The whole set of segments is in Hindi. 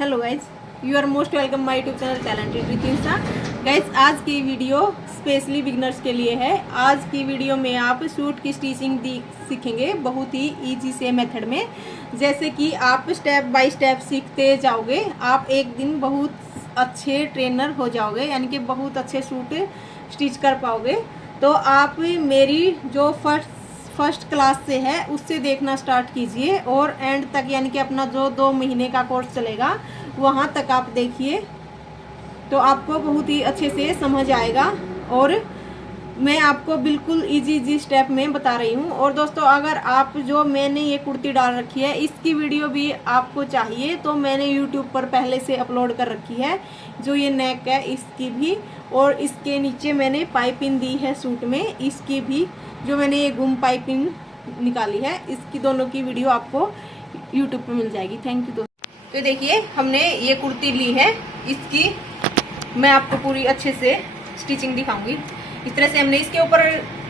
Hello guys, you are most welcome my YouTube channel talented with Insa. Guys, आज की वीडियो स्पेशली बिगनर्स के लिए है। आज की वीडियो में आप सूट की स्टिचिंग सीखेंगे बहुत ही इजी से मेथड में। जैसे कि आप स्टेप बाय स्टेप सीखते जाओगे, आप एक दिन बहुत अच्छे ट्रेनर हो जाओगे, यानी कि बहुत अच्छे सूट स्टिच कर पाओगे। तो आप मेरी जो फर्स्ट क्लास से है उससे देखना स्टार्ट कीजिए और एंड तक, यानी कि अपना जो 2 महीने का कोर्स चलेगा वहाँ तक आप देखिए, तो आपको बहुत ही अच्छे से समझ आएगा। और मैं आपको बिल्कुल इजी स्टेप में बता रही हूँ। और दोस्तों, अगर आप जो मैंने ये कुर्ती डाल रखी है इसकी वीडियो भी आपको चाहिए तो मैंने यूट्यूब पर पहले से अपलोड कर रखी है। जो ये नेक है इसकी भी, और इसके नीचे मैंने पाइपिंग दी है सूट में, इसकी भी जो मैंने ये गुम पाइपिंग निकाली है, इसकी दोनों की वीडियो आपको यूट्यूब पर मिल जाएगी। थैंक यू दोस्तों। तो देखिए, हमने ये कुर्ती ली है, इसकी मैं आपको पूरी अच्छे से स्टिचिंग दिखाऊंगी। इस तरह से हमने इसके ऊपर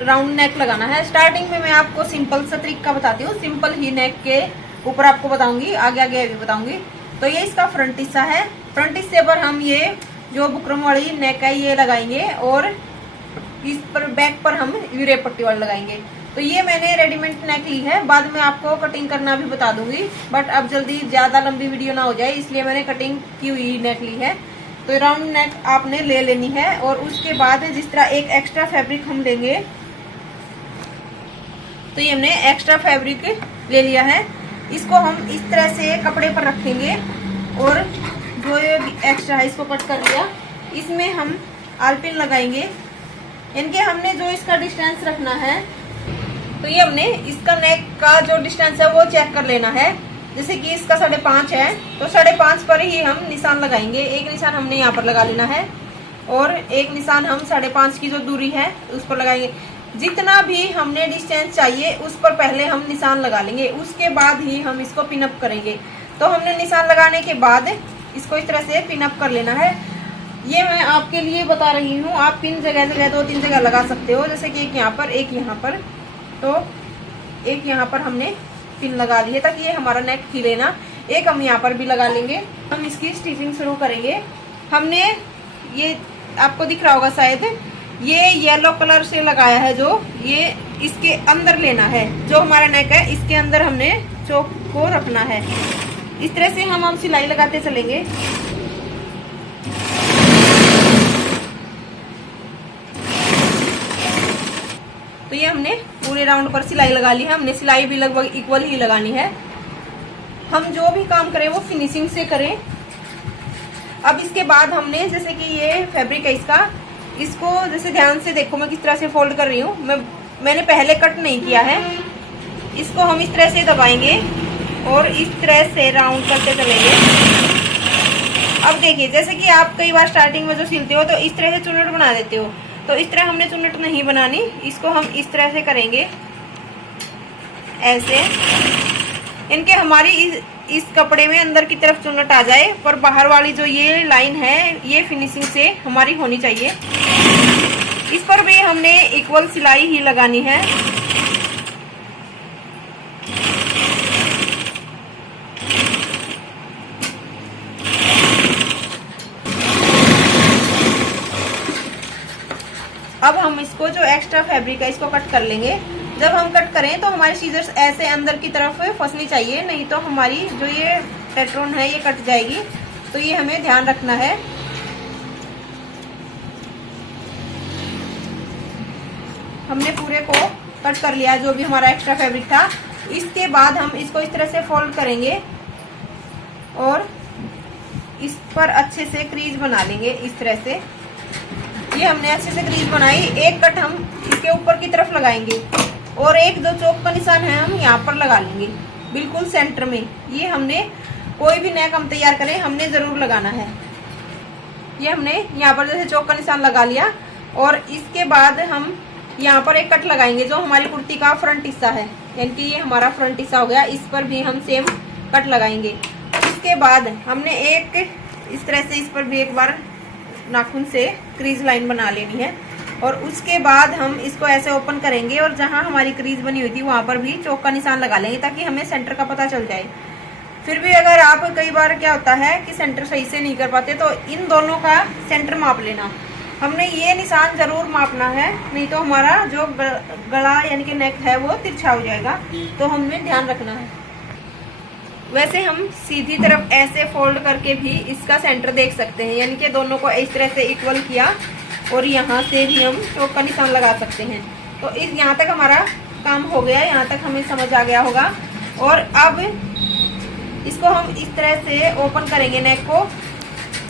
राउंड नेक लगाना है। स्टार्टिंग में मैं आपको सिंपल सा तरीका बताती हूँ, सिंपल ही नेक के ऊपर आपको बताऊंगी, आगे आगे भी बताऊंगी। तो ये इसका फ्रंट हिस्सा है। फ्रंट हिस्से पर हम ये जो बुकरम वाली नेक है ये लगाएंगे और इस पर बैक पर हम यूरे पट्टी वाली लगाएंगे। तो ये मैंने रेडीमेड नेक ली है, बाद में आपको कटिंग करना भी बता दूंगी, बट अब जल्दी ज्यादा लंबी वीडियो ना हो जाए इसलिए मैंने कटिंग की हुई नेक ली है। तो राउंड नेक आपने ले लेनी है और उसके बाद जिस तरह एक एक्स्ट्रा फैब्रिक हम लेंगे, तो ये हमने एक्स्ट्रा फैब्रिक ले लिया है। इसको हम इस तरह से कपड़े पर रखेंगे और जो ये एक्स्ट्रा है इसको कट कर लिया। इसमें हम आलपिन लगाएंगे। इनके हमने जो इसका डिस्टेंस रखना है, तो ये हमने इसका नेक का जो डिस्टेंस है वो चेक कर लेना है। जैसे कि इसका 5.5 है तो 5.5 पर ही हम निशान लगाएंगे। एक निशान हमने यहाँ पर लगा लेना है और एक निशान हम 5.5 की जो दूरी है उस पर लगाएंगे। जितना भी हमने डिस्टेंस चाहिए उस पर पहले हम निशान लगा लेंगे, उसके बाद ही हम इसको पिनअप करेंगे। तो हमने निशान लगाने के बाद इसको इस तरह से पिनअप कर लेना है। ये मैं आपके लिए बता रही हूँ, आप पिन जगह 2-3 जगह लगा सकते हो। जैसे कि एक यहाँ पर, एक यहाँ पर, तो एक यहाँ पर हमने पिन लगा ली है ताकि ये हमारा नेक हिले ना। एक हम यहाँ पर भी लगा लेंगे। हम इसकी स्टिचिंग शुरू करेंगे। हमने ये आपको दिख रहा होगा शायद, ये येलो कलर से लगाया है, जो ये इसके अंदर लेना है। जो हमारा नेक है इसके अंदर हमने चौक को रखना है। इस तरह से हम सिलाई लगाते चलेंगे। तो ये हमने पूरे राउंड पर सिलाई लगा ली है। हमने सिलाई भी लगभग इक्वल ही लगानी है। हम जो भी काम करें वो फिनिशिंग से करें। अब इसके बाद हमने, जैसे कि ये फैब्रिक है इसको जैसे ध्यान से देखो मैं किस तरह से फोल्ड कर रही हूँ। मैंने पहले कट नहीं किया है। इसको हम इस तरह से दबाएंगे और इस तरह से राउंड करते चलेंगे। अब देखिए, जैसे कि आप कई बार स्टार्टिंग में जो सिलते हो तो इस तरह से चुन्नट बना देते हो, तो इस तरह हमने चुन्नट नहीं बनानी। इसको हम इस तरह से करेंगे, ऐसे। इनके हमारी इस कपड़े में अंदर की तरफ चुन्नट आ जाए, पर बाहर वाली जो ये लाइन है ये फिनिशिंग से हमारी होनी चाहिए। इस पर भी हमने इक्वल सिलाई ही लगानी है। अब हम इसको जो एक्स्ट्रा फैब्रिक है इसको कट कर लेंगे। जब हम कट करें तो हमारी सीजर्स ऐसे अंदर की तरफ फंसनी चाहिए, नहीं तो हमारी जो ये पैटर्न है ये कट जाएगी। तो ये हमें ध्यान रखना है। हमने पूरे को कट कर लिया जो भी हमारा एक्स्ट्रा फैब्रिक था। इसके बाद हम इसको इस तरह से फोल्ड करेंगे और इस पर अच्छे से क्रीज बना लेंगे। इस तरह से ये हमने अच्छे से क्रीज बनाई। एक कट हम इसके ऊपर की तरफ लगाएंगे और एक जो चौक का निशान है हम यहाँ पर लगा लेंगे, बिल्कुल सेंटर में। ये हमने कोई भी नेक हम तैयार करें हमने जरूर लगाना है। ये हमने यहाँ पर जैसे चौक का निशान लगा लिया और इसके बाद हम यहाँ पर एक कट लगाएंगे जो हमारी कुर्ती का फ्रंट हिस्सा है, यानी कि ये हमारा फ्रंट हिस्सा हो गया। इस पर भी हम सेम कट लगाएंगे। इसके बाद हमने एक इस तरह से इस पर भी एक बार नाखून से क्रीज लाइन बना लेनी है और उसके बाद हम इसको ऐसे ओपन करेंगे और जहां हमारी क्रीज बनी हुई थी वहां पर भी चौक का निशान लगा लेंगे ताकि हमें सेंटर का पता चल जाए। फिर भी अगर आप कई बार क्या होता है कि सेंटर सही से नहीं कर पाते तो इन दोनों का सेंटर माप लेना। हमने ये निशान जरूर मापना है, नहीं तो हमारा जो गला यानी कि नेक है वो तिरछा हो जाएगा, तो हमें ध्यान रखना है। वैसे हम सीधी तरफ ऐसे फोल्ड करके भी इसका सेंटर देख सकते हैं, यानी कि दोनों को इस तरह से इक्वल किया और यहाँ से भी हम चौक का निशान लगा सकते हैं। तो इस यहाँ तक हमारा काम हो गया, यहाँ तक हमें समझ आ गया होगा। और अब इसको हम इस तरह से ओपन करेंगे नेक को।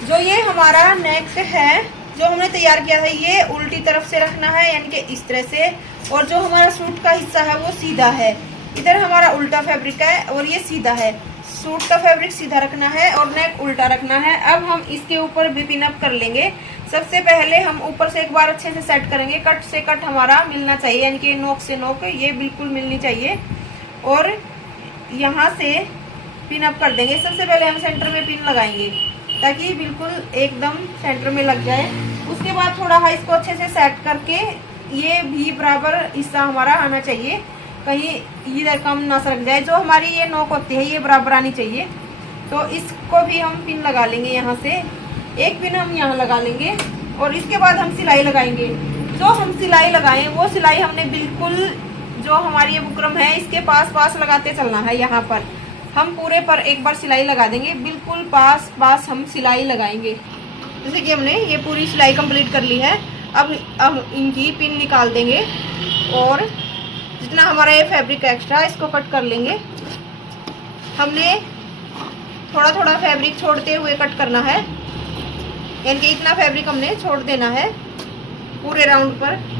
जो ये हमारा नेक है जो हमने तैयार किया था ये उल्टी तरफ से रखना है, यानी कि इस तरह से। और जो हमारा सूट का हिस्सा है वो सीधा है, इधर हमारा उल्टा फैब्रिक है और ये सीधा है। सूट का फैब्रिक सीधा रखना है और नेक उल्टा रखना है। अब हम इसके ऊपर भी पिन अप कर लेंगे। सबसे पहले हम ऊपर से एक बार अच्छे से सेट करेंगे, कट से कट हमारा मिलना चाहिए, यानी कि नोक से नोक ये बिल्कुल मिलनी चाहिए। और यहाँ से पिन अप कर देंगे। सबसे पहले हम सेंटर में पिन लगाएंगे ताकि बिल्कुल एकदम सेंटर में लग जाए। उसके बाद थोड़ा हाँ इसको अच्छे से सेट करके ये भी बराबर हिस्सा हमारा आना चाहिए, कहीं इधर कम ना सरक जाए। जो हमारी ये नोक होती है ये बराबर आनी चाहिए। तो इसको भी हम पिन लगा लेंगे, यहाँ से एक पिन हम यहाँ लगा लेंगे और इसके बाद हम सिलाई लगाएंगे। जो हम सिलाई लगाएं वो सिलाई हमने बिल्कुल जो हमारी ये बुकरम है इसके पास पास लगाते चलना है। यहाँ पर हम पूरे पर एक बार सिलाई लगा देंगे, बिल्कुल पास पास हम सिलाई लगाएंगे। जैसे कि हमने ये पूरी सिलाई कंप्लीट कर ली है। अब इनकी पिन निकाल देंगे और जितना हमारा ये फैब्रिक एक्स्ट्रा इसको कट कर लेंगे। हमने थोड़ा थोड़ा फैब्रिक छोड़ते हुए कट करना है, यानी कि इतना फैब्रिक हमने छोड़ देना है पूरे राउंड पर।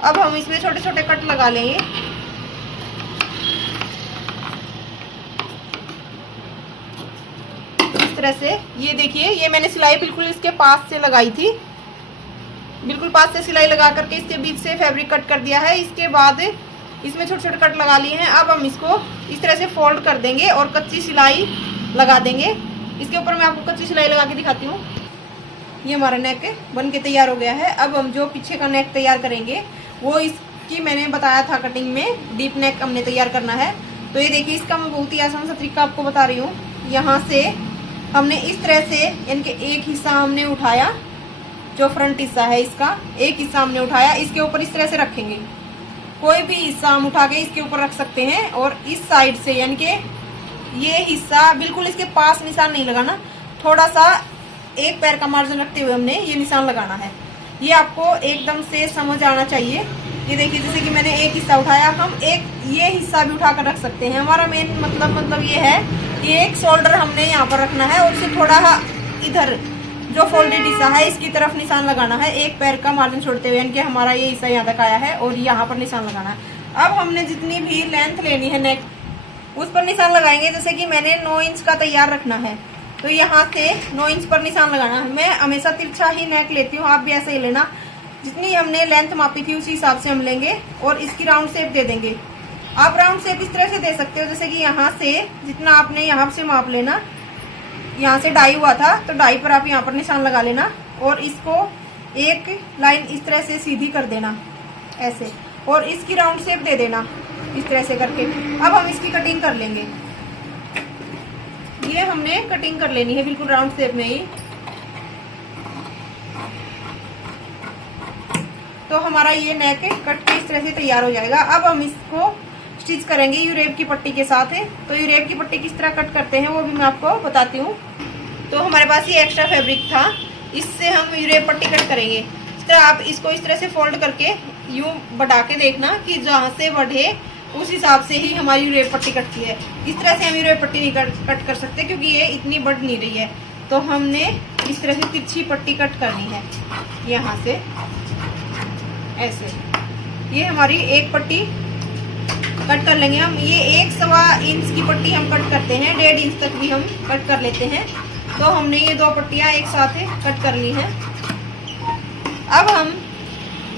अब हम इसमें छोटे छोटे कट लगा लेंगे। इस तरह से ये देखिए, ये मैंने सिलाई बिल्कुल इसके पास से लगाई थी, बिल्कुल पास से सिलाई लगा करके इसके बीच से फैब्रिक कट कर दिया है। इसके बाद इसमें छोटे छोटे कट लगा लिए हैं। अब हम इसको इस तरह से फोल्ड कर देंगे और कच्ची सिलाई लगा देंगे। इसके ऊपर मैं आपको कच्ची सिलाई लगा के दिखाती हूँ। ये हमारा नेक बन के तैयार हो गया है। अब हम जो पीछे का नेक तैयार करेंगे वो इसकी मैंने बताया था कटिंग में डीप नेक हमने तैयार करना है। तो ये देखिए, इसका मैं बहुत ही आसान सा तरीका आपको बता रही हूँ। यहाँ से हमने इस तरह से यानी कि एक हिस्सा हमने उठाया, जो फ्रंट हिस्सा है इसका एक हिस्सा हमने उठाया, इसके ऊपर इस तरह से रखेंगे। कोई भी हिस्सा हम उठा के इसके ऊपर रख सकते हैं। और इस साइड से यानी कि ये हिस्सा बिल्कुल इसके पास निशान नहीं लगाना, थोड़ा सा एक पैर का मार्जिन रखते हुए हमने ये निशान लगाना है। ये आपको एकदम से समझ आना चाहिए। ये देखिए, जैसे कि मैंने एक हिस्सा उठाया, हम एक ये हिस्सा भी उठा कर रख सकते हैं। हमारा मेन मतलब ये है कि एक शोल्डर हमने यहाँ पर रखना है और उसे थोड़ा इधर जो फोल्डेड हिस्सा है इसकी तरफ निशान लगाना है, एक पैर का मार्जिन छोड़ते हुए, यानी कि हमारा ये हिस्सा यहाँ तक आया है और यहाँ पर निशान लगाना है। अब हमने जितनी भी लेंथ लेनी है नेक उस पर निशान लगाएंगे। जैसे कि मैंने 9 इंच का तैयार रखना है, तो यहाँ से 9 इंच पर निशान लगाना है। मैं हमेशा तिरछा ही नेक लेती हूँ, आप भी ऐसे ही लेना। जितनी हमने लेंथ मापी थी उसी हिसाब से हम लेंगे और इसकी राउंड शेप दे देंगे। आप राउंड शेप इस तरह से दे सकते हो, जैसे कि यहाँ से जितना आपने यहाँ से माप लेना, यहाँ से 2.5 हुआ था तो 2.5 पर आप यहाँ पर निशान लगा लेना और इसको एक लाइन इस तरह से सीधी कर देना ऐसे, और इसकी राउंड शेप दे देना इस तरह से करके। अब हम इसकी कटिंग कर लेंगे। ये हमने कटिंग कर लेनी है बिल्कुल राउंड शेप में ही। तो हमारा ये नेक कट के इस तरह से तैयार हो जाएगा। अब हम इसको स्टिच करेंगे यूरेप की पट्टी के साथ है। तो यूरेप की पट्टी किस तरह कट करते हैं वो भी मैं आपको बताती हूँ। तो हमारे पास ये एक्स्ट्रा फैब्रिक था, इससे हम यूरेप पट्टी कट करेंगे। इस तरह आप इसको इस तरह से फोल्ड करके यूं बढ़ा के देखना कि जहाँ से बढ़े उस हिसाब से ही हमारी यूरेप पट्टी कटती है। इस तरह से हम यूरेप पट्टी नहीं कट कर सकते क्योंकि ये इतनी बढ़ नहीं रही है। तो हमने इस तरह से तिरछी पट्टी कट करनी है यहाँ से ऐसे। ये हमारी एक पट्टी कट कर लेंगे हम। ये 1.25 इंच की पट्टी हम कट करते हैं, 1.5 इंच तक भी हम कट कर लेते हैं। तो हमने ये 2 पट्टियाँ एक साथ कट कर ली हैं। अब हम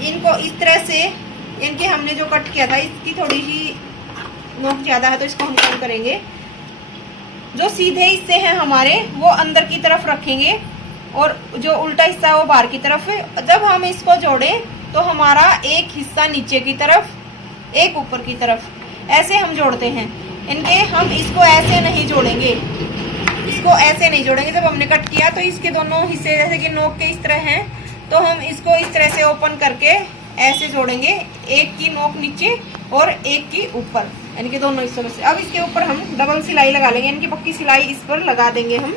इनको इस तरह से, इनके हमने जो कट किया था इसकी थोड़ी सी नोक ज़्यादा है तो इसको हम कम करेंगे। जो सीधे हिस्से हैं हमारे वो अंदर की तरफ रखेंगे और जो उल्टा हिस्सा है वो बाहर की तरफ। जब हम इसको जोड़ें तो हमारा एक हिस्सा नीचे की तरफ एक ऊपर की तरफ ऐसे हम जोड़ते हैं इनके। हम इसको ऐसे नहीं जोड़ेंगे, इसको ऐसे नहीं जोड़ेंगे। जब हमने कट किया तो इसके दोनों हिस्से जैसे कि नोक के इस तरह हैं, तो हम इसको इस तरह से ओपन करके ऐसे जोड़ेंगे, एक की नोक नीचे और एक की ऊपर, यानी कि दोनों हिस्सों में से। अब इसके ऊपर हम डबल सिलाई लगा लेंगे, यानी कि पक्की सिलाई इस पर लगा देंगे हम।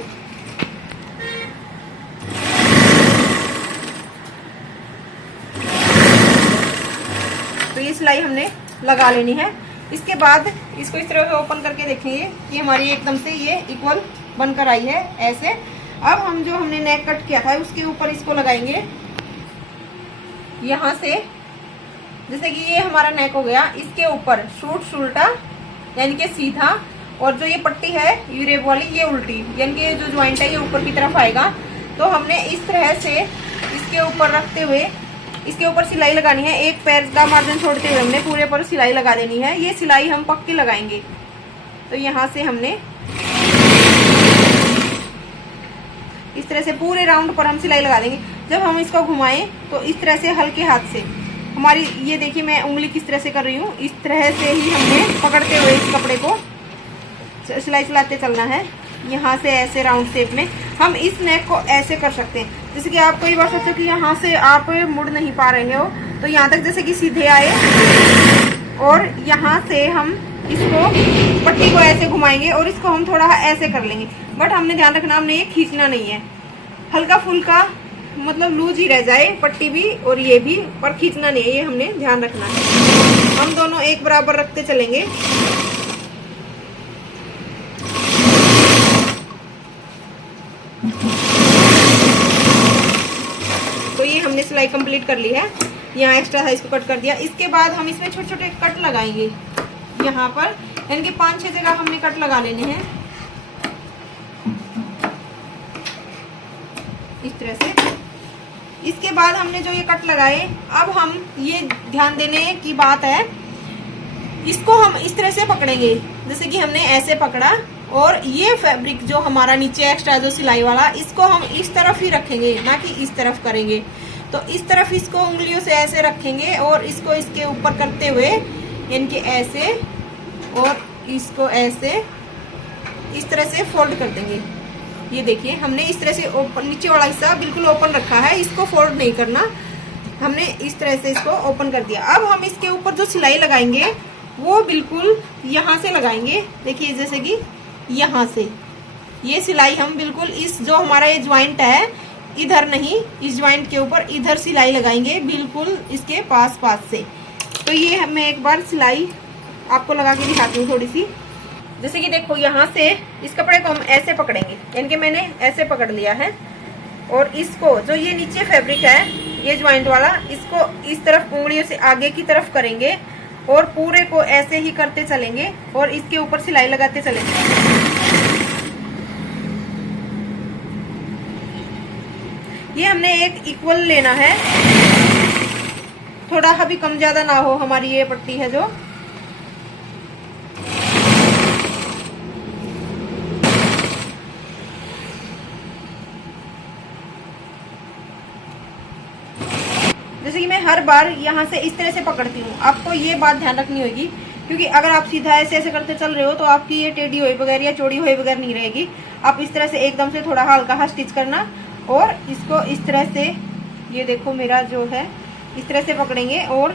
तो ये सिलाई हमने लगा लेनी है। इसके बाद इसको इस तरह से ओपन करके देखेंगे कि हमारी एकदम से ये इक्वल बनकर आई है ऐसे। अब हम जो हमने नेक कट किया था उसके ऊपर इसको लगाएंगे यहाँ से, जैसे कि ये हमारा नेक हो गया। इसके ऊपर सूट उल्टा यानी कि सीधा, और जो ये पट्टी है यूरेब वाली ये उल्टी, यानी कि जो ज्वाइंट है ये ऊपर की तरफ आएगा। तो हमने इस तरह से इसके ऊपर रखते हुए इसके ऊपर सिलाई लगानी है। एक पैर का मार्जिन छोड़ते हुए हमने पूरे पर सिलाई लगा देनी है। ये सिलाई हम पक्की लगाएंगे। तो यहाँ से हमने इस तरह से पूरे राउंड पर हम सिलाई लगा देंगे। जब हम इसको घुमाएं तो इस तरह से हल्के हाथ से हमारी, ये देखिए मैं उंगली किस तरह से कर रही हूँ, इस तरह से ही हमने पकड़ते हुए इस कपड़े को सिलाई चलाते चलना है। यहाँ से ऐसे राउंड शेप में हम इस नेक को ऐसे कर सकते हैं। जैसे कि आप कई बार सोचो कि यहाँ से आप मुड़ नहीं पा रहे हो, तो यहाँ तक जैसे कि सीधे आए और यहाँ से हम इसको पट्टी को ऐसे घुमाएंगे और इसको हम थोड़ा ऐसे कर लेंगे। बट हमने ध्यान रखना, हमने ये खींचना नहीं है, हल्का फुल्का मतलब लूज ही रह जाए पट्टी भी और ये भी, पर खींचना नहीं है, ये हमने ध्यान रखना है। हम दोनों एक बराबर रखते चलेंगे। तो ये हमने सिलाई कंप्लीट कर ली है। यहाँ एक्स्ट्रा साइज को कट कर दिया। इसके बाद हम इसमें छोटे छोटे कट लगाएंगे यहाँ पर, यानी कि 5-6 जगह हमने कट लगा लेने हैं इस तरह से। इसके बाद हमने जो ये कट लगाए, अब हम ये ध्यान देने की बात है, इसको हम इस तरह से पकड़ेंगे जैसे कि हमने ऐसे पकड़ा, और ये फैब्रिक जो हमारा नीचे एक्स्ट्रा जो सिलाई वाला, इसको हम इस तरफ ही रखेंगे, ना कि इस तरफ करेंगे। तो इस तरफ इसको उंगलियों से ऐसे रखेंगे और इसको इसके ऊपर करते हुए यानी कि ऐसे, और इसको ऐसे इस तरह से फोल्ड कर देंगे। ये देखिए हमने इस तरह से ओपन, नीचे वाला हिस्सा बिल्कुल ओपन रखा है, इसको फोल्ड नहीं करना, हमने इस तरह से इसको ओपन कर दिया। अब हम इसके ऊपर जो सिलाई लगाएंगे वो बिल्कुल यहाँ से लगाएंगे। देखिए जैसे कि यहाँ से ये सिलाई हम बिल्कुल इस जो हमारा ये ज्वाइंट है इधर नहीं, इस ज्वाइंट के ऊपर इधर सिलाई लगाएंगे, बिल्कुल इसके पास से। तो ये मैं एक बार सिलाई आपको लगा के दिखाती हूँ थोड़ी सी। जैसे कि देखो यहाँ से इस कपड़े को हम ऐसे पकड़ेंगे, यानी कि मैंने ऐसे पकड़ लिया है, और इसको जो ये नीचे फैब्रिक है ये ज्वाइंट वाला, इसको इस तरफ उंगलियों से आगे की तरफ करेंगे और पूरे को ऐसे ही करते चलेंगे और इसके ऊपर सिलाई लगाते चलेंगे। ये हमने एक इक्वल लेना है, थोड़ा भी कम ज्यादा ना हो। हमारी ये पट्टी है जो, जैसे कि मैं हर बार यहाँ से इस तरह से पकड़ती हूँ, आपको ये बात ध्यान रखनी होगी, क्योंकि अगर आप सीधा ऐसे ऐसे करते चल रहे हो तो आपकी ये टेढ़ी हुई बगैर या चौड़ी हुई बगैर नहीं रहेगी। आप इस तरह से एकदम से थोड़ा हल्का स्टिच करना और इसको इस तरह से, ये देखो मेरा जो है इस तरह से पकड़ेंगे और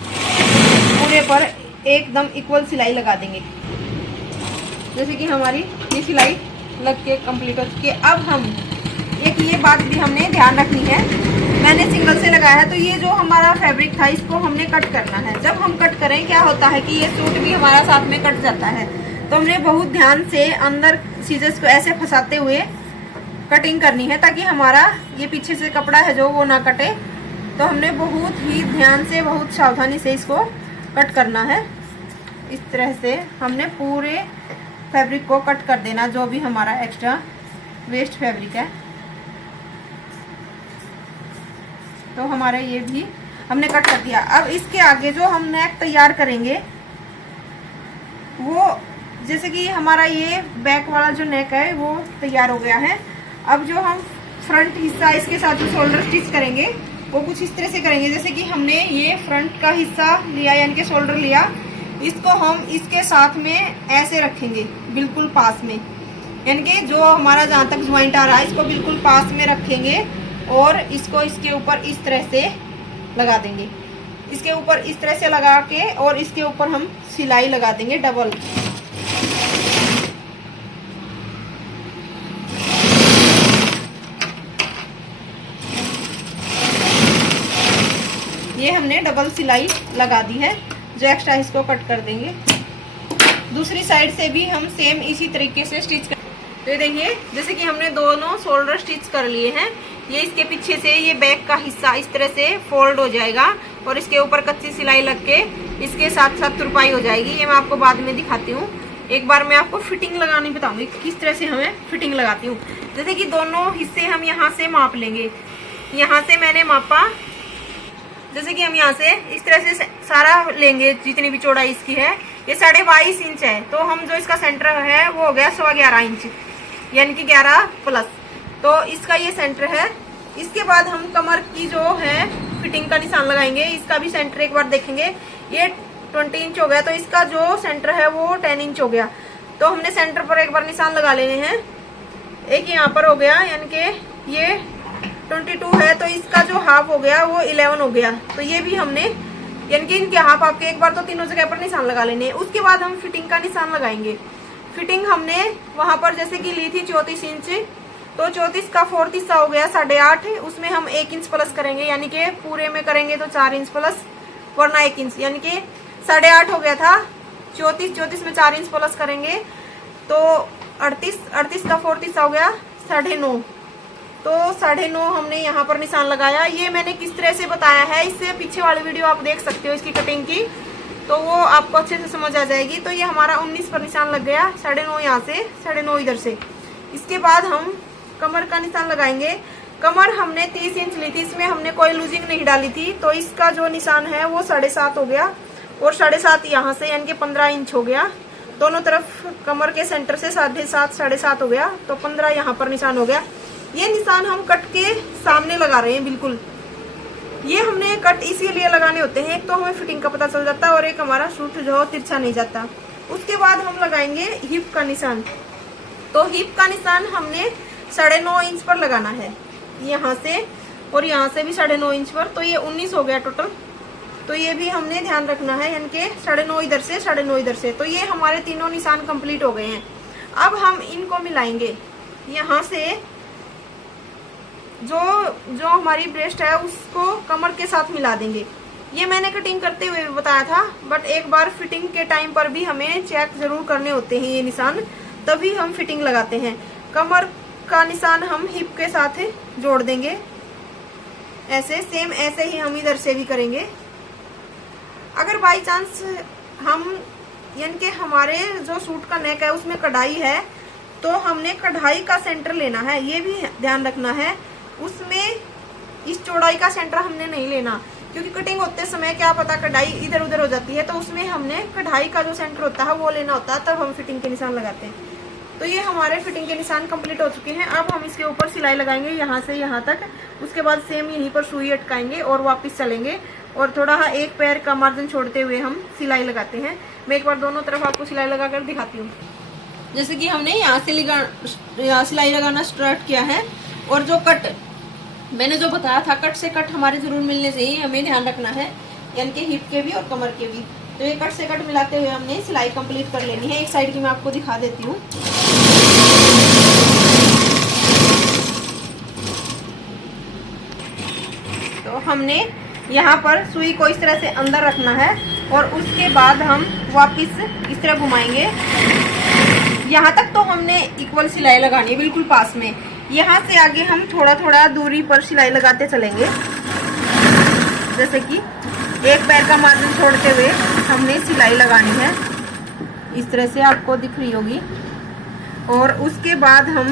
पूरे पर एकदम इक्वल सिलाई लगा देंगे। जैसे कि हमारी ये सिलाई लग के कंप्लीट हो चुकी है। अब हम एक ये बात भी हमने ध्यान रखनी है, मैंने सिंगल से लगाया है तो ये जो हमारा फैब्रिक था इसको हमने कट करना है। जब हम कट करें क्या होता है कि ये सूट भी हमारा साथ में कट जाता है, तो हमने बहुत ध्यान से अंदर सीजर्स को ऐसे फंसाते हुए कटिंग करनी है ताकि हमारा ये पीछे से कपड़ा है जो वो ना कटे। तो हमने बहुत ही ध्यान से, बहुत सावधानी से इसको कट करना है। इस तरह से हमने पूरे फैब्रिक को कट कर देना, जो भी हमारा एक्स्ट्रा वेस्ट फैब्रिक है। तो हमारा ये भी हमने कट कर दिया। अब इसके आगे जो हम नेक तैयार करेंगे वो, जैसे कि हमारा ये बैक वाला जो नेक है वो तैयार हो गया है। अब जो हम फ्रंट हिस्सा इसके साथ जो शोल्डर स्टिच करेंगे वो कुछ इस तरह से करेंगे। जैसे कि हमने ये फ्रंट का हिस्सा लिया यानी कि शोल्डर लिया, इसको हम इसके साथ में ऐसे रखेंगे बिल्कुल पास में, यानी कि जो हमारा जहाँ तक ज्वाइंट आ रहा है इसको बिल्कुल पास में रखेंगे और इसको इसके ऊपर इस तरह से लगा देंगे। इसके ऊपर इस तरह से लगा के और इसके ऊपर हम सिलाई लगा देंगे डबल। ये हमने डबल सिलाई लगा दी है। जो एक्स्ट्रा इसको कट कर देंगे। दूसरी साइड से भी हम सेम इसी तरीके से स्टिच कर। तो ये देखिए जैसे कि हमने दोनों शोल्डर स्टिच कर लिए हैं। ये इसके पीछे से ये बैक का हिस्सा इस तरह से फोल्ड हो जाएगा और इसके ऊपर कच्ची सिलाई लग के इसके साथ साथ तुरपाई हो जाएगी। ये मैं आपको बाद में दिखाती हूँ। एक बार मैं आपको फिटिंग लगानी बताऊंगी किस तरह से हमें फिटिंग लगाती हूँ। जैसे कि दोनों हिस्से हम यहाँ से माप लेंगे। यहाँ से मैंने मापा, जैसे कि हम यहाँ से इस तरह से सारा लेंगे जितनी भी चौड़ाई इसकी है। ये 22.5 इंच है, तो हम जो इसका सेंटर है वो हो गया 11.25 इंच, यानी कि 11 प्लस। तो इसका ये सेंटर है। इसके बाद हम कमर की जो है फिटिंग का निशान लगाएंगे। इसका भी सेंटर एक बार देखेंगे। ये 20 इंच हो गया, तो इसका जो सेंटर है वो 10 इंच हो गया। तो हमने सेंटर पर एक बार निशान लगा लेने हैं। एक यहाँ पर हो गया, यानी कि ये 22 है, तो इसका जो हाफ हो गया वो 11 हो गया। तो ये भी हमने, यानी कि इनके हाफ आपके एक बार तो तीनों जगह पर निशान लगा लेने हैं। उसके बाद हम फिटिंग का निशान लगाएंगे। फिटिंग हमने वहां पर जैसे कि ली थी 34 इंच, तो 34 का 4th हिस्सा हो गया 8.5। उसमें हम 1 इंच प्लस करेंगे, यानी कि पूरे में करेंगे तो 4 इंच प्लस, वरना 1 इंच, यानी कि 8.5 हो गया था। 34 में 4 इंच प्लस करेंगे तो 38 का 4th हिस्सा हो गया 9.5। तो 9.5 हमने यहाँ पर निशान लगाया। ये मैंने किस तरह से बताया है, इससे पीछे वाली वीडियो आप देख सकते हो इसकी कटिंग की, तो वो आपको अच्छे से समझ आ जाएगी। तो ये हमारा 19 पर निशान लग गया। 9.5 यहाँ से, 9.5 इधर से। इसके बाद हम कमर का निशान लगाएंगे। कमर हमने 30 इंच ली थी, इसमें हमने कोई लूजिंग नहीं डाली थी, तो इसका जो निशान है वो 7.5 हो गया और 7.5 यहाँ से, यानी कि 15 इंच हो गया। दोनों तरफ कमर के सेंटर से 7.5 हो गया, तो 15 यहाँ पर निशान हो गया। ये निशान हम कट के सामने लगा रहे हैं बिल्कुल। ये हमने कट इसीलिए लगाने होते हैं, एक तो हमें फिटिंग का पता चल जाता है और एक हमारा सूट जो तिरछा नहीं जाता। उसके बाद हम लगाएंगे हिप का निशान। तो हिप का निशान हमने 9.5 इंच पर लगाना है, यहाँ से और यहाँ से भी 9.5 इंच पर। तो ये 19 हो गया टोटल। तो ये भी हमने ध्यान रखना है, यानी कि 9.5 इधर से, 9.5 इधर से। तो ये हमारे तीनों निशान कंप्लीट हो गए हैं। अब हम इनको मिलाएंगे। यहाँ से जो हमारी ब्रेस्ट है उसको कमर के साथ मिला देंगे। ये मैंने कटिंग करते हुए भी बताया था, बट एक बार फिटिंग के टाइम पर भी हमें चेक जरूर करने होते हैं ये निशान, तभी हम फिटिंग लगाते हैं। कमर का निशान हम हिप के साथ जोड़ देंगे, ऐसे सेम ऐसे ही हम इधर से भी करेंगे। अगर बाई चांस हम, यानी कि हमारे जो सूट का नेक है उसमें कढ़ाई है, तो हमने कढ़ाई का सेंटर लेना है, ये भी ध्यान रखना है। उसमें इस चौड़ाई का सेंटर हमने नहीं लेना, क्योंकि कटिंग होते समय क्या पता कढ़ाई इधर उधर हो जाती है, तो उसमें हमने कढ़ाई का जो सेंटर होता है वो लेना होता है, तब हम फिटिंग के निशान लगाते हैं। तो ये हमारे फिटिंग के निशान कंप्लीट हो चुके हैं। अब हम इसके ऊपर सिलाई लगाएंगे यहाँ से यहाँ तक। उसके बाद सेम यहीं पर सुई अटकाएंगे और वापस चलेंगे और थोड़ा एक पैर का मार्जिन छोड़ते हुए हम सिलाई लगाते हैं। मैं एक बार दोनों तरफ आपको सिलाई लगा कर दिखाती हूँ। जैसे कि हमने यहाँ से सिलाई लगाना स्टार्ट किया है, और जो कट मैंने जो बताया था, कट से कट हमारे जरूर मिलने चाहिए, हमें ध्यान रखना है, यानी कि हिप के भी और कमर के भी। तो ये कट से कट मिलाते हुए हमने सिलाई कंप्लीट कर लेनी है। एक साइड की मैं आपको दिखा देती हूँ। तो हमने यहाँ पर सुई को इस तरह से अंदर रखना है और उसके बाद हम वापस इस तरह घुमाएंगे। यहाँ तक तो हमने इक्वल सिलाई लगानी है, बिल्कुल पास में। यहाँ से आगे हम थोड़ा थोड़ा दूरी पर सिलाई लगाते चलेंगे। जैसे कि एक पैर का मार्जिन छोड़ते हुए हमने सिलाई लगानी है, इस तरह से आपको दिख रही होगी। और उसके बाद हम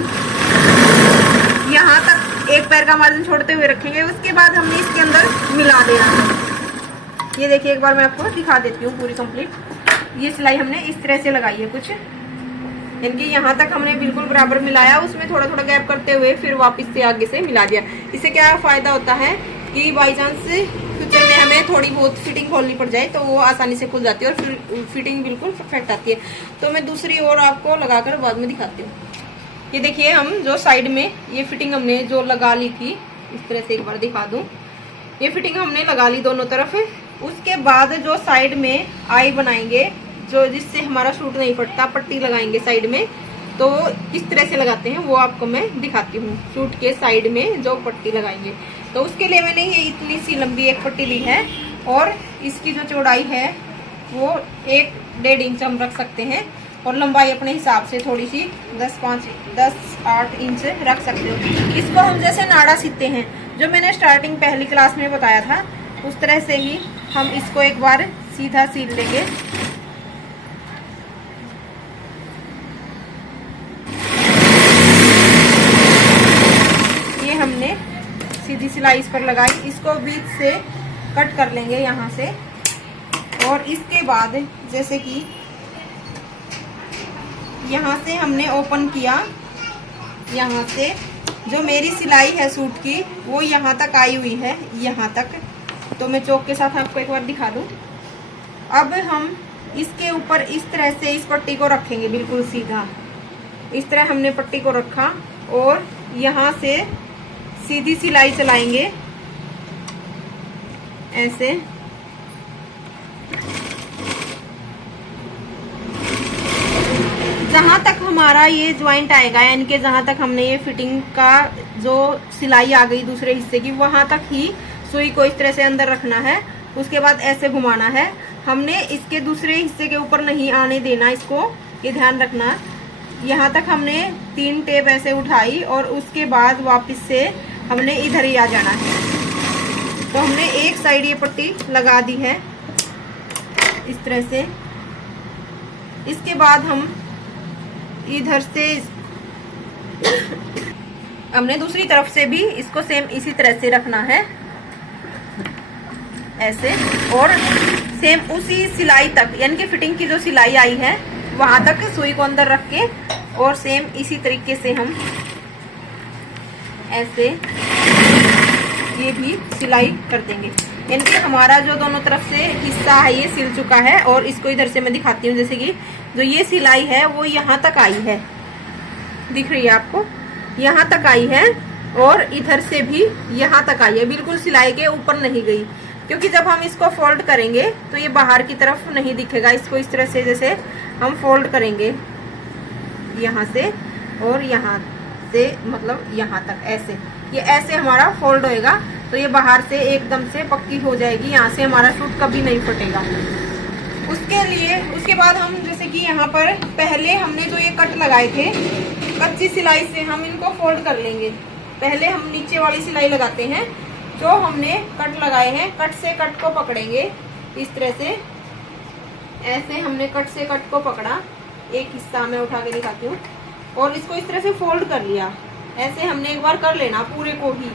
यहाँ तक एक पैर का मार्जिन छोड़ते हुए रखेंगे। उसके बाद हमने इसके अंदर मिला देना है। ये देखिए, एक बार मैं आपको दिखा देती हूँ पूरी कंप्लीट। ये सिलाई हमने इस तरह से लगाई है कुछ, यानी कि यहाँ तक हमने बिल्कुल बराबर मिलाया, उसमें थोड़ा थोड़ा गैप करते हुए फिर वापस से आगे से मिला दिया। इससे क्या फायदा होता है कि बाई चांस फ्यूचर में हमें थोड़ी बहुत फिटिंग खोलनी पड़ जाए तो वो आसानी से खुल जाती है और फिर फिटिंग बिल्कुल परफेक्ट आती है। तो मैं दूसरी ओर आपको लगाकर बाद में दिखाती हूँ। ये देखिए, हम जो साइड में ये फिटिंग हमने जो लगा ली थी, इस तरह से एक बार दिखा दूँ। ये फिटिंग हमने लगा ली दोनों तरफ। उसके बाद जो साइड में आई बनाएंगे, जो जिससे हमारा सूट नहीं फटता, पट्टी लगाएंगे साइड में, तो किस तरह से लगाते हैं वो आपको मैं दिखाती हूँ। सूट के साइड में जो पट्टी लगाएंगे, तो उसके लिए मैंने ये इतनी सी लंबी एक पट्टी ली है और इसकी जो चौड़ाई है वो 1-1.5 इंच हम रख सकते हैं और लंबाई अपने हिसाब से थोड़ी सी 10-8 इंच रख सकते हो। इसको हम जैसे नाड़ा सीते हैं, जो मैंने स्टार्टिंग पहली क्लास में बताया था, उस तरह से ही हम इसको एक बार सीधा सील लेंगे। ये हमने सीधी सिलाई इस पर लगाई, इसको बीच से कट कर लेंगे यहाँ से। और इसके बाद जैसे कि यहाँ से हमने ओपन किया, यहाँ से जो मेरी सिलाई है सूट की वो यहाँ तक आई हुई है, यहाँ तक। तो मैं चौक के साथ आपको एक बार दिखा दूँ। अब हम इसके ऊपर इस तरह से इस पट्टी को रखेंगे बिल्कुल सीधा। इस तरह हमने पट्टी को रखा और यहाँ से सीधी सिलाई चलाएंगे ऐसे। जहां तक हमारा ये ज्वाइंट आएगा, यानी कि जहां तक हमने ये फिटिंग का जो सिलाई आ गई दूसरे हिस्से की, वहां तक ही सुई को इस तरह से अंदर रखना है। उसके बाद ऐसे घुमाना है। हमने इसके दूसरे हिस्से के ऊपर नहीं आने देना, इसको ये ध्यान रखना। यहाँ तक हमने 3 टेप ऐसे उठाई और उसके बाद वापस से हमने इधर ही आ जाना है। तो हमने एक साइड ये पट्टी लगा दी है इस तरह से। इसके बाद हम इधर से हमने दूसरी तरफ से भी इसको सेम इसी तरह से रखना है ऐसे, और सेम उसी सिलाई तक, यानी कि फिटिंग की जो सिलाई आई है वहां तक सुई को अंदर रख के और सेम इसी तरीके से हम ऐसे ये भी सिलाई कर देंगे। यानी कि हमारा जो दोनों तरफ से हिस्सा है ये सिल चुका है। और इसको इधर से मैं दिखाती हूँ। जैसे कि जो ये सिलाई है वो यहाँ तक आई है, दिख रही है आपको, यहाँ तक आई है और इधर से भी यहाँ तक आई है, बिल्कुल सिलाई के ऊपर नहीं गई। क्योंकि जब हम इसको फोल्ड करेंगे तो ये बाहर की तरफ नहीं दिखेगा। इसको इस तरह से जैसे हम फोल्ड करेंगे यहाँ से और यहाँ से, मतलब यहाँ तक ऐसे, ये ऐसे हमारा फोल्ड होएगा तो ये बाहर से एकदम से पक्की हो जाएगी। यहाँ से हमारा सूट कभी नहीं फटेगा। उसके लिए उसके बाद हम जैसे कि यहाँ पर पहले हमने जो ये कट लगाए थे, कच्ची सिलाई से हम इनको फोल्ड कर लेंगे। पहले हम नीचे वाली सिलाई लगाते हैं, जो हमने कट लगाए हैं, कट से कट को पकड़ेंगे इस तरह से। ऐसे हमने कट से कट को पकड़ा, एक हिस्सा मैं उठा के दिखाती हूँ, और इसको इस तरह से फोल्ड कर लिया। ऐसे हमने एक बार कर लेना पूरे को ही,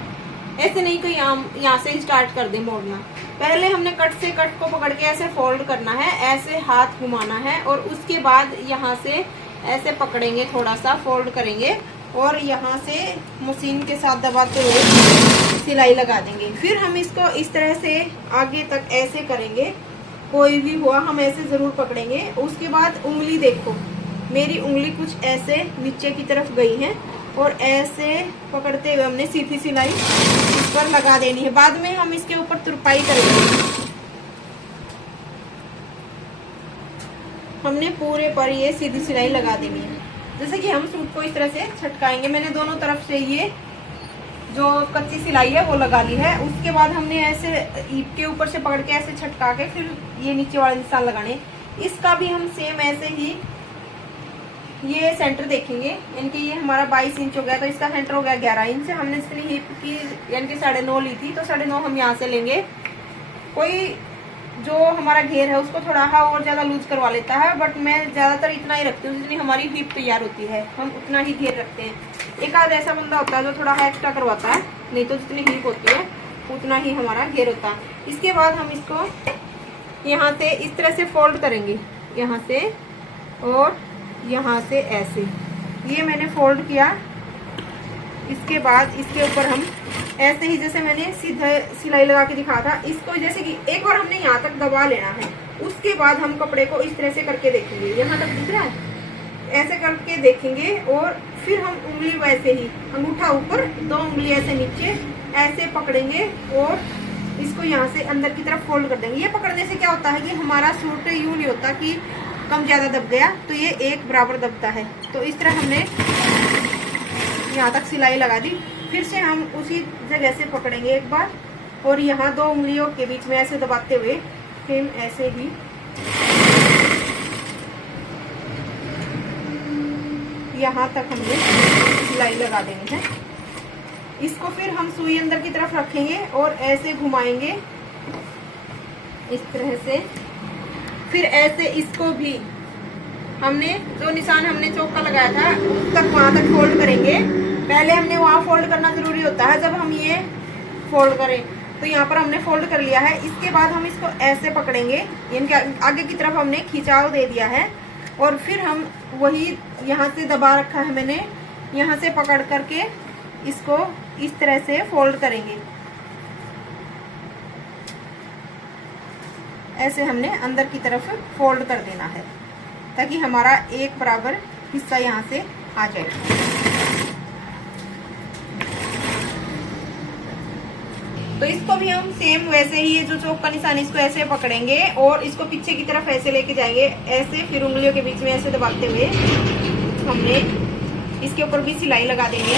ऐसे नहीं कि यहाँ से स्टार्ट कर दे मोड़ना। पहले हमने कट से कट को पकड़ के ऐसे फोल्ड करना है, ऐसे हाथ घुमाना है और उसके बाद यहाँ से ऐसे पकड़ेंगे, थोड़ा सा फोल्ड करेंगे और यहाँ से मशीन के साथ दबाते हुए सिलाई लगा देंगे। फिर हम इसको इस तरह से आगे तक ऐसे करेंगे, कोई भी हुआ हम ऐसे जरूर पकड़ेंगे। उसके बाद उंगली देखो, मेरी उंगली कुछ ऐसे नीचे की तरफ गई है और ऐसे पकड़ते हुए हमने सीधी सिलाई इस पर लगा देनी है। बाद में हम इसके ऊपर तुरपाई करेंगे। हमने पूरे पर ये सीधी सिलाई लगा देनी है। जैसे कि हम सूट को इस तरह से छटकाएंगे। मैंने दोनों तरफ से ये जो कच्ची सिलाई है वो लगा ली है। उसके बाद हमने ऐसे ईट के ऊपर से पकड़ के ऐसे छटका के फिर ये नीचे वाले निशान लगाने। इसका भी हम सेम ऐसे ही ये सेंटर देखेंगे, यानी कि ये हमारा 22 इंच हो गया तो इसका सेंटर हो गया 11 इंच। हमने जितनी हिप की यानी कि 9.5 ली थी तो 9.5 हम यहाँ से लेंगे। कोई जो हमारा घेर है उसको थोड़ा और ज़्यादा लूज करवा लेता है, बट मैं ज़्यादातर इतना ही रखती हूँ जितनी हमारी हिप तैयार होती है, हम उतना ही घेर रखते हैं। एक आध ऐसा बंदा होता है जो थोड़ा एक्स्ट्रा करवाता है, नहीं तो जितनी हिप होती है उतना ही हमारा घेर होता है। इसके बाद हम इसको यहाँ से इस तरह से फोल्ड करेंगे, यहाँ से और यहाँ से ऐसे। ये मैंने फोल्ड किया इसके बाद इसके ऊपर हम ऐसे ही, जैसे मैंने सीधा सिलाई लगा के दिखाया था, इसको जैसे कि एक बार हमने यहाँ तक दबा लेना है। उसके बाद हम कपड़े को इस तरह से करके देखेंगे, यहाँ तक दिख रहा है, ऐसे करके देखेंगे। और फिर हम उंगली वैसे ही, अंगूठा ऊपर, 2 उंगली ऐसे नीचे ऐसे पकड़ेंगे और इसको यहाँ से अंदर की तरफ फोल्ड कर देंगे। ये पकड़ने से क्या होता है कि हमारा सूट यूं नहीं होता कि कम ज्यादा दब गया, तो ये एक बराबर दबता है। तो इस तरह हमने यहाँ तक सिलाई लगा दी। फिर से हम उसी जगह से पकड़ेंगे एक बार और यहाँ 2 उंगलियों के बीच में ऐसे दबाते हुए फिर ऐसे ही यहाँ तक हमने सिलाई लगा देनी है। इसको फिर हम सुई अंदर की तरफ रखेंगे और ऐसे घुमाएंगे इस तरह से। फिर ऐसे इसको भी हमने जो निशान हमने चौक का लगाया था उस तक वहां तक फोल्ड करेंगे। पहले हमने वहां फोल्ड करना जरूरी होता है जब हम ये फोल्ड करें, तो यहाँ पर हमने फोल्ड कर लिया है। इसके बाद हम इसको ऐसे पकड़ेंगे, इनके आगे की तरफ हमने खिंचाव दे दिया है और फिर हम वही यहाँ से दबा रखा है मैंने, यहाँ से पकड़ करके इसको इस तरह से फोल्ड करेंगे। ऐसे हमने अंदर की तरफ फोल्ड कर देना है ताकि हमारा एक बराबर हिस्सा यहाँ से आ जाए। तो इसको भी हम सेम वैसे ही, ये जो चौक का निशान, इसको ऐसे पकड़ेंगे और इसको पीछे की तरफ ऐसे लेके जाएंगे, ऐसे फिर उंगलियों के बीच में ऐसे दबाते हुए हमने इसके ऊपर भी सिलाई लगा देंगे।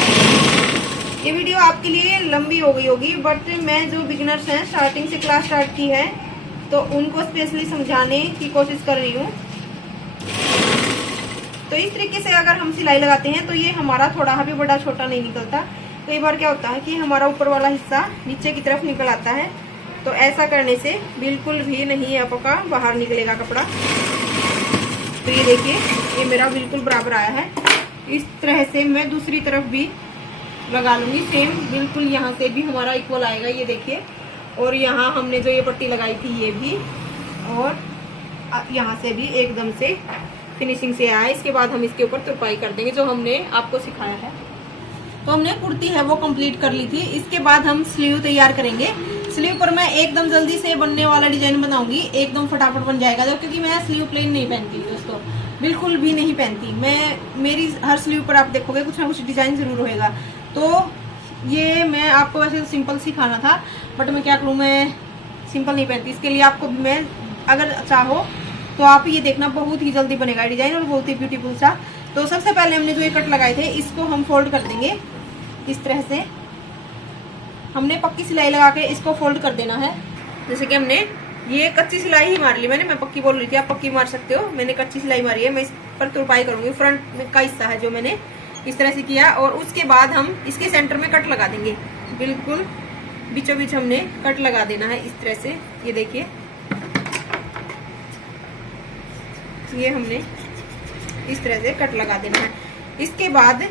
ये वीडियो आपके लिए लंबी हो गई होगी, बट मैं जो बिगिनर्स हैं, स्टार्टिंग से क्लास स्टार्ट की है, तो उनको स्पेशली समझाने की कोशिश कर रही हूँ। तो इस तरीके से अगर हम सिलाई लगाते हैं तो ये हमारा थोड़ा भी बड़ा छोटा नहीं निकलता। कई बार क्या होता है कि हमारा ऊपर वाला हिस्सा नीचे की तरफ निकल आता है, तो ऐसा करने से बिल्कुल भी नहीं आपका बाहर निकलेगा कपड़ा। तो ये देखिए, ये मेरा बिल्कुल बराबर आया है। इस तरह से मैं दूसरी तरफ भी लगा लूंगी, सेम बिल्कुल यहाँ से भी हमारा इक्वल आएगा, ये देखिए। और यहाँ हमने जो ये पट्टी लगाई थी ये भी, और यहाँ से भी एकदम से फिनिशिंग से आया। इसके बाद हम इसके ऊपर तुरपाई कर देंगे जो हमने आपको सिखाया है। तो हमने कुर्ती है वो कंप्लीट कर ली थी। इसके बाद हम स्लीव तैयार करेंगे। स्लीव पर मैं एकदम जल्दी से बनने वाला डिजाइन बनाऊंगी, एकदम फटाफट बन जाएगा। तो क्योंकि मैं स्लीव प्लेन नहीं पहनती दोस्तों, बिल्कुल भी नहीं पहनती मैं। मेरी हर स्लीव पर आप देखोगे कुछ ना कुछ डिजाइन जरूर होएगा। तो ये मैं आपको वैसे सिंपल सिखाना था, बट मैं क्या करूँ, मैं सिंपल नहीं पहनती। इसके लिए आपको मैं, अगर चाहो तो आप ये देखना, बहुत ही जल्दी बनेगा डिजाइन और बहुत ही ब्यूटीफुल सा। तो सबसे पहले हमने जो ये कट लगाए थे इसको हम फोल्ड कर देंगे इस तरह से। हमने पक्की सिलाई लगा के इसको फोल्ड कर देना है। जैसे कि हमने ये कच्ची सिलाई ही मार ली मैंने, मैं पक्की बोल रही थी, आप पक्की मार सकते हो। मैंने कच्ची सिलाई मारी है, मैं इस पर तुरपाई करूंगी। फ्रंट में का हिस्सा है जो मैंने इस तरह से किया, और उसके बाद हम इसके सेंटर में कट लगा देंगे। बिल्कुल बीचों बीच हमने कट लगा देना है इस तरह से। ये देखिए, ये हमने इस तरह से कट लगा देना है। इसके बाद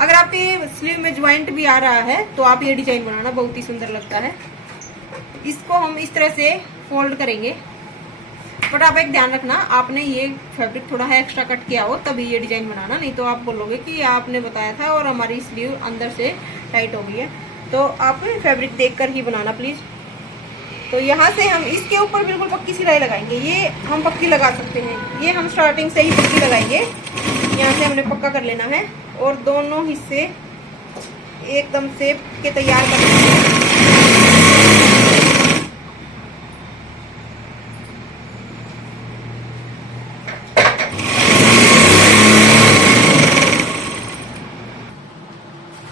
अगर आपके स्लीव में ज्वाइंट भी आ रहा है तो आप ये डिजाइन बनाना, बहुत ही सुंदर लगता है। इसको हम इस तरह से फोल्ड करेंगे, बट आप एक ध्यान रखना, आपने ये फैब्रिक थोड़ा है एक्स्ट्रा कट किया हो तभी ये डिजाइन बनाना, नहीं तो आप बोलोगे कि आपने बताया था और हमारी स्लीव अंदर से टाइट हो गई है। तो आप फैब्रिक देखकर ही बनाना प्लीज। तो यहाँ से हम इसके ऊपर बिल्कुल पक्की सिलाई लगाएंगे। ये हम पक्की लगा सकते हैं, ये हम स्टार्टिंग से ही पक्की लगाएंगे। यहाँ से हमने पक्का कर लेना है और दोनों हिस्से एकदम से के तैयार कर लेंगे।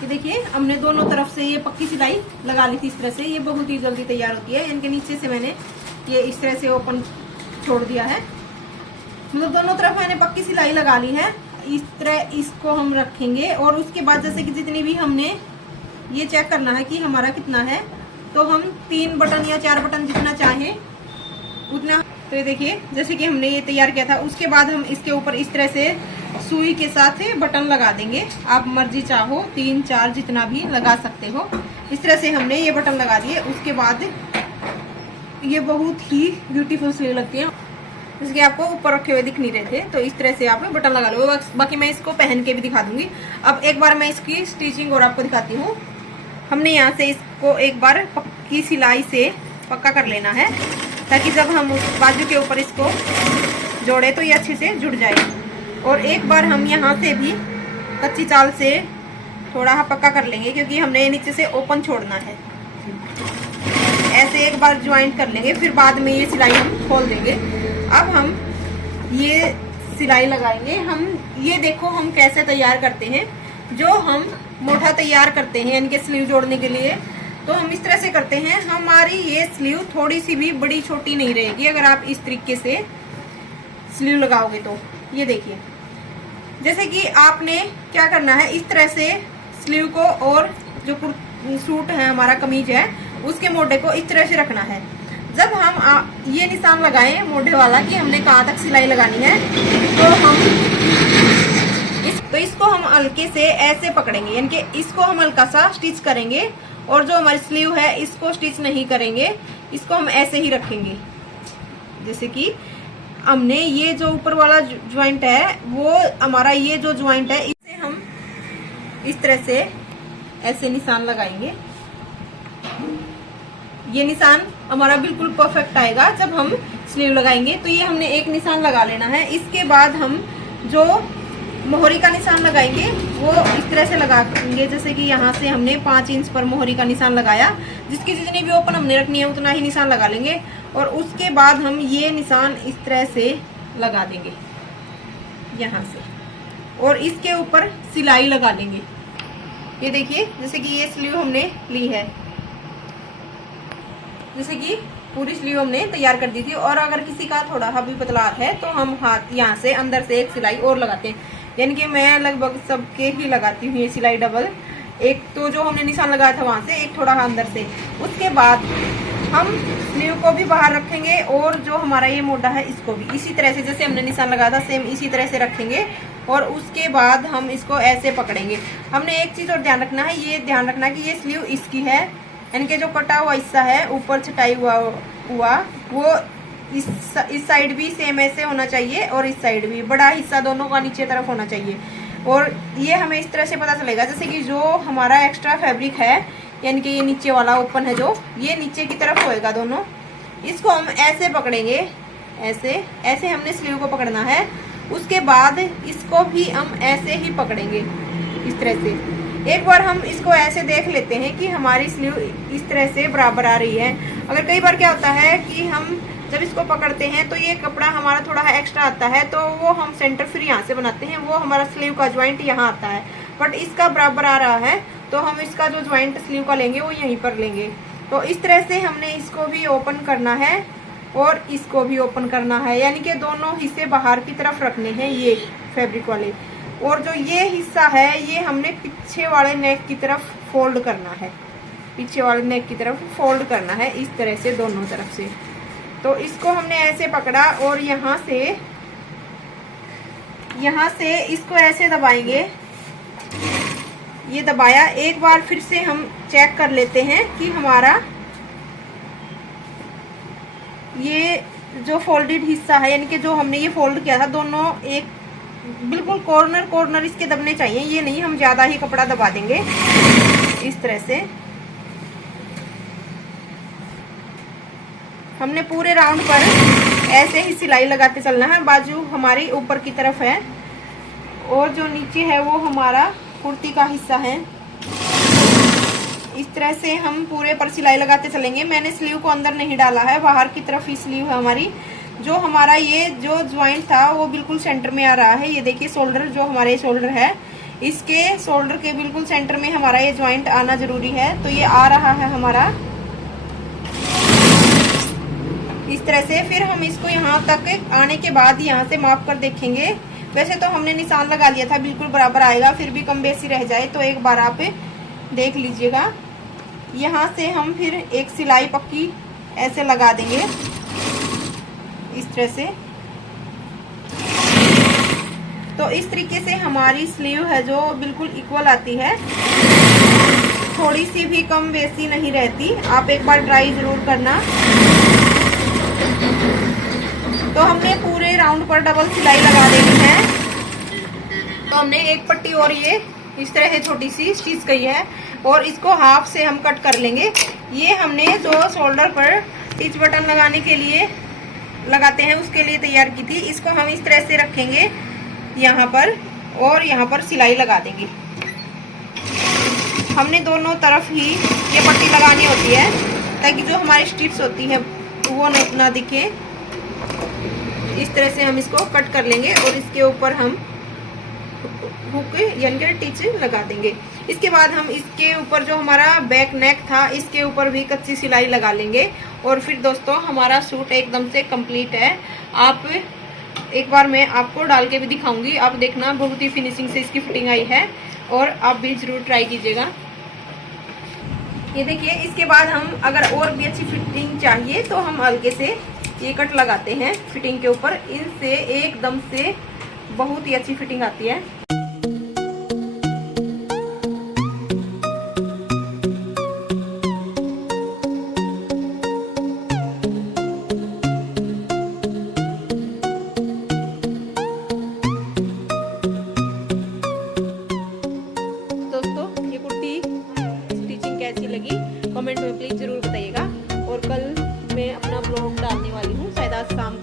देखिए, हमने दोनों तरफ से ये पक्की सिलाई लगा ली थी इस तरह से। ये बहुत ही जल्दी तैयार होती है। इनके नीचे से मैंने ये इस तरह से ओपन छोड़ दिया है, मतलब दोनों तरफ मैंने पक्की सिलाई लगा ली है। इस तरह इसको हम रखेंगे और उसके बाद जैसे कि जितनी भी हमने ये चेक करना है कि हमारा कितना है, तो हम 3 बटन या 4 बटन जितना चाहे उतना। तो ये देखिए, जैसे कि हमने ये तैयार किया था, उसके बाद हम इसके ऊपर इस तरह से सुई के साथ बटन लगा देंगे। आप मर्जी चाहो 3 4 जितना भी लगा सकते हो। इस तरह से हमने ये बटन लगा दिए। उसके बाद ये बहुत ही ब्यूटीफुल स्लीव लगती है। जैसे कि आपको ऊपर रखे हुए दिख नहीं रहे थे, तो इस तरह से आप बटन लगा लो। बाकी मैं इसको पहन के भी दिखा दूंगी। अब एक बार मैं इसकी स्टिचिंग और आपको दिखाती हूँ। हमने यहाँ से इसको एक बार पक्की सिलाई से पक्का कर लेना है, ताकि जब हम उस बाजू के ऊपर इसको जोड़े तो ये अच्छे से जुड़ जाए। और एक बार हम यहाँ से भी कच्ची चाल से थोड़ा पक्का कर लेंगे, क्योंकि हमने नीचे से ओपन छोड़ना है। ऐसे एक बार ज्वाइंट कर लेंगे, फिर बाद में ये सिलाई हम खोल देंगे। अब हम ये सिलाई लगाएंगे। हम ये देखो हम कैसे तैयार करते हैं। जो हम मोटा तैयार करते हैं इनके स्लीव जोड़ने के लिए, तो हम इस तरह से करते हैं। हमारी ये स्लीव थोड़ी सी भी बड़ी छोटी नहीं रहेगी अगर आप इस तरीके से स्लीव लगाओगे तो। ये देखिए, जैसे कि आपने क्या करना है, इस तरह से स्लीव को और जो सूट है हमारा कमीज है उसके मोढे को इस तरह से रखना है। जब हम ये निशान लगाएं मोढे वाला कि हमने कहाँ तक सिलाई लगानी है, तो हम इसको हम हल्के से ऐसे पकड़ेंगे, यानी कि इसको हम हल्का सा स्टिच करेंगे। और जो हमारी स्लीव है इसको स्टिच नहीं करेंगे, इसको हम ऐसे ही रखेंगे। जैसे कि हमने ये जो ऊपर वाला ज्वाइंट है, वो हमारा ये जो ज्वाइंट है, इसे हम इस तरह से ऐसे निशान लगाएंगे। ये निशान हमारा बिल्कुल परफेक्ट आएगा जब हम स्लीव लगाएंगे। तो ये हमने एक निशान लगा लेना है। इसके बाद हम जो मोहरी का निशान लगाएंगे वो इस तरह से लगाएंगे, जैसे कि यहाँ से हमने 5 इंच पर मोहरी का निशान लगाया। जिसकी जितनी भी ओपन हमने रखनी है उतना ही निशान लगा लेंगे। और उसके बाद हम ये निशान इस तरह से लगा देंगे यहाँ से, और इसके ऊपर सिलाई लगा लेंगे। ये देखिए, जैसे कि ये स्लीव हमने ली है, जैसे कि पूरी स्लीव हमने तैयार कर दी थी। और अगर किसी का थोड़ा भी पतला है तो हम हाथ यहाँ से अंदर से एक सिलाई और लगाते हैं, यानी कि मैं लगभग सबके ही लगाती हूँ ये सिलाई डबल। एक तो जो हमने निशान लगाया था वहां से, एक थोड़ा अंदर से। उसके बाद हम स्लीव को भी बाहर रखेंगे और जो हमारा ये मोटा है इसको भी इसी तरह से, जैसे हमने निशान लगाया था सेम इसी तरह से रखेंगे। और उसके बाद हम इसको ऐसे पकड़ेंगे। हमने एक चीज और ध्यान रखना है, ये ध्यान रखना कि ये स्लीव इसकी है, यानी कि जो कटा हुआ हिस्सा है ऊपर छटाई हुआ वो इस साइड भी सेम ऐसे होना चाहिए, और इस साइड भी बड़ा हिस्सा दोनों का नीचे तरफ होना चाहिए। और ये हमें इस तरह से पता चलेगा, जैसे कि जो हमारा एक्स्ट्रा फैब्रिक है, यानी कि ये नीचे वाला ओपन है जो, ये नीचे की तरफ होएगा दोनों। इसको हम ऐसे पकड़ेंगे, ऐसे ऐसे हमने स्लीव को पकड़ना है। उसके बाद इसको भी हम ऐसे ही पकड़ेंगे इस तरह से। एक बार हम इसको ऐसे देख लेते हैं कि हमारी स्लीव इस तरह से बराबर आ रही है। अगर कई बार क्या होता है कि हम जब इसको पकड़ते हैं तो ये कपड़ा हमारा थोड़ा एक्स्ट्रा आता है, तो वो हम सेंटर फिर यहाँ से बनाते हैं, वो हमारा स्लीव का ज्वाइंट यहाँ आता है। बट इसका बराबर आ रहा है, तो हम इसका जो ज्वाइंट स्लीव का लेंगे वो यहीं पर लेंगे। तो इस तरह से हमने इसको भी ओपन करना है और इसको भी ओपन करना है, यानी कि दोनों हिस्से बाहर की तरफ रखने हैं ये फैब्रिक वाले। और जो ये हिस्सा है ये हमने पीछे वाले नेक की तरफ फोल्ड करना है, पीछे वाले नेक की तरफ फोल्ड करना है इस तरह से दोनों तरफ से। तो इसको हमने ऐसे पकड़ा और यहाँ से इसको ऐसे दबाएंगे। ये दबाया, एक बार फिर से हम चेक कर लेते हैं कि हमारा ये जो फोल्डेड हिस्सा है, यानी कि जो हमने ये फोल्ड किया था, दोनों एक बिल्कुल कॉर्नर इसके दबने चाहिए। ये नहीं हम ज्यादा ही कपड़ा दबा देंगे इस तरह से। हमने पूरे राउंड पर ऐसे ही सिलाई लगाते चलना है। बाजू हमारी ऊपर की तरफ है और जो नीचे है वो हमारा कुर्ती का हिस्सा है। इस तरह से हम पूरे पर सिलाई लगाते चलेंगे। मैंने स्लीव को अंदर नहीं डाला है, बाहर की तरफ ही स्लीव है हमारी। जो हमारा ये जो ज्वाइंट था वो बिल्कुल सेंटर में आ रहा है। ये देखिए शोल्डर, जो हमारे शोल्डर है, इसके शोल्डर के बिल्कुल सेंटर में हमारा ये ज्वाइंट आना जरूरी है। तो ये आ रहा है हमारा इस तरह से। फिर हम इसको यहाँ तक आने के बाद यहाँ से माप कर देखेंगे। वैसे तो हमने निशान लगा लिया था, बिल्कुल बराबर आएगा, फिर भी कम बेसी रह जाए तो एक बार आप देख लीजिएगा। यहाँ से हम फिर एक सिलाई पक्की ऐसे लगा देंगे इस तरह से। तो इस तरीके से हमारी स्लीव है जो बिल्कुल इक्वल आती है, थोड़ी सी भी कम बेसी नहीं रहती। आप एक बार ट्राई जरूर करना। तो हमने पूरे राउंड पर डबल सिलाई लगा देनी है। तो हमने एक पट्टी और ये इस तरह से छोटी सी स्टिच की है और इसको हाफ से हम कट कर लेंगे। ये हमने जो शोल्डर पर टिच बटन लगाने के लिए लगाते हैं उसके लिए तैयार की थी। इसको हम इस तरह से रखेंगे यहाँ पर और यहाँ पर सिलाई लगा देंगे। हमने दोनों तरफ ही ये पट्टी लगानी होती है ताकि जो हमारी स्ट्रिप्स होती है वो ना दिखे। इस तरह से हम इसको कट कर लेंगे और इसके ऊपर हम हुक यानी कि टिच लगा देंगे। इसके बाद हम इसके ऊपर जो हमारा बैक नेक था इसके ऊपर भी कच्ची सिलाई लगा लेंगे और फिर दोस्तों हमारा सूट एकदम से कंप्लीट है। आप एक बार मैं आपको डाल के भी दिखाऊंगी, आप देखना बहुत ही फिनिशिंग से इसकी फिटिंग आई है और आप भी जरूर ट्राई कीजिएगा। ये देखिए, इसके बाद हम अगर और भी अच्छी फिटिंग चाहिए तो हम हल्के से ये कट लगाते हैं फिटिंग के ऊपर। इनसे एकदम से बहुत ही अच्छी फिटिंग आती है। दोस्तों ये कुर्ती स्टिचिंग कैसी लगी कमेंट में प्लीज जरूर बताइएगा। और कल मैं अपना ब्लॉग डालने वाली हूँ, शायद आज शाम